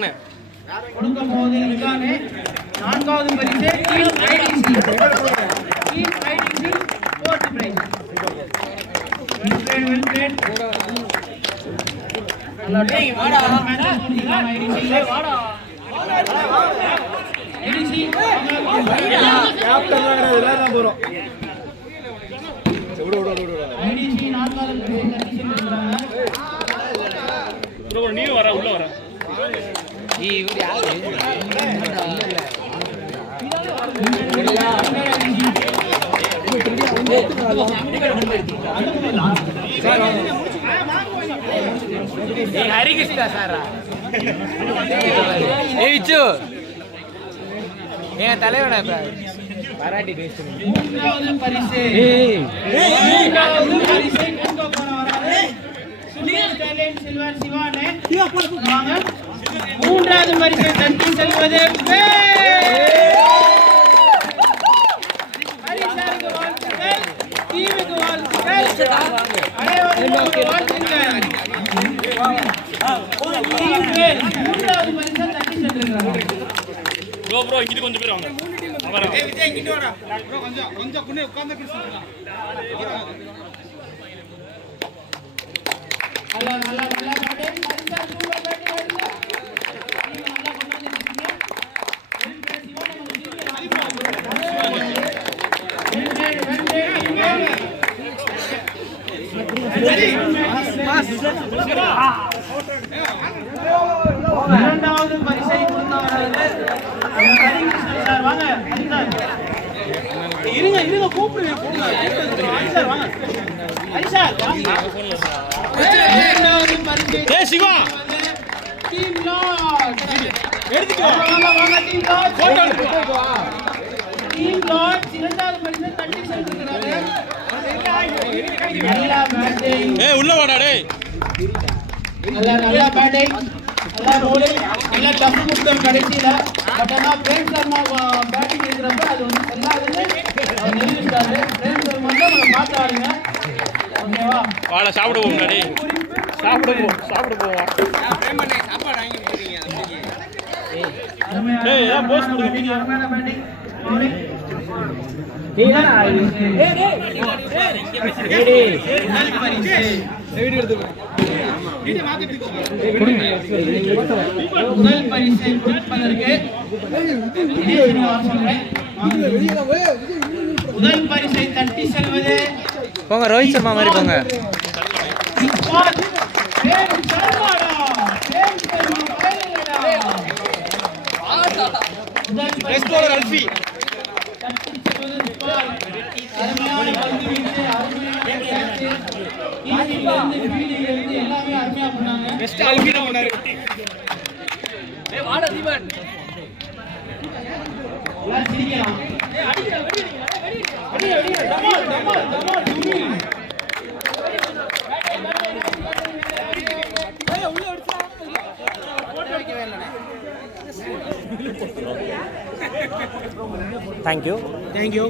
கொடுக்க போவது இதுதானே நான்காவது பரிசு team ITC fourth prize well played நல்லா டேய் வாடா ஐடிசி வாடா ஐடிசி கேப்டன் தான் போறோம் ஐடிசி நான்காவது பரிசு ப்ரோ நீ வர உள்ள வர இவர் யாரு ஹரிகிருஷ்ணா சாரா ஏச்சு என் தலைவனா பாராட்டி பேசுறேன் மூன்றாவது பரிசு கொண்டு போனவராக சுனில் டேலண்ட் சில்வர் சிவானே வாங்க மூன்றாவது பரிசை தட்டி செல்வது ஹரிசாருக்கு வாழ்த்துக்கள் டீமுக்கு வாழ்த்துக்கள் அனைவருக்கும் வாழ்த்துக்கள் மூன்றாவது பரிசை தட்டி சென்றிருக்கிறாங்க ப்ரோ இங்கிட்டு கொஞ்சம் பேர் வாங்க விஜய் இங்கிட்டு வாடா ப்ரோ கொஞ்சம் குனே உட்கார்ந்து பேசுங்க நல்லா பாட்டு ஹரிசார் சூப்பர் பாட்டு வருங்க இரண்டாவது பரிசை கொடுத்தவர்கள் சார் வாங்க இருங்க கூப்பிடுங்க வாங்க ஹரிசார் இரண்டாவது பரிசை சிவா டீம் லார்ட் எடுத்துட்டு வாங்க டீம் லார்ட் போட்டோ எடுத்து டீம் லார்ட் இரண்டாவது பரிசை தட்டி சென்றிருக்கிறாங்க நல்லா பேட்டிங் உள்ள வாடா டேய் நல்லா பேட்டிங் நல்லா ரோலிங் நல்லா டஃப் கொடுத்தோம் கடைசியில பட் ஆனா பிரேம் சர்மா பேட்டிங் இருக்கிறப்ப அது வந்து எல்லாருமே நிறுத்திட்டாரு பிரேம் சர்மா தான் நம்ம பார்த்து ஆடுங்க ஓகேவா வாடா சாப்பிட போங்க டேய் சாப்பிட போவோம் பிரேம் அண்ணே சாப்பாடு வாங்கி போறீங்க ஏய் ஏன் போஸ் கொடுங்க அருமையான பேட்டிங் ரோலிங் முதல் பரிசை கொடுப்பதற்கு முதல் பரிசை தட்டி செல்வது போங்க ரோஹித் சர்மா மாதிரி போங்க எல்லாமே அருமையா பண்ணாங்க Thank you.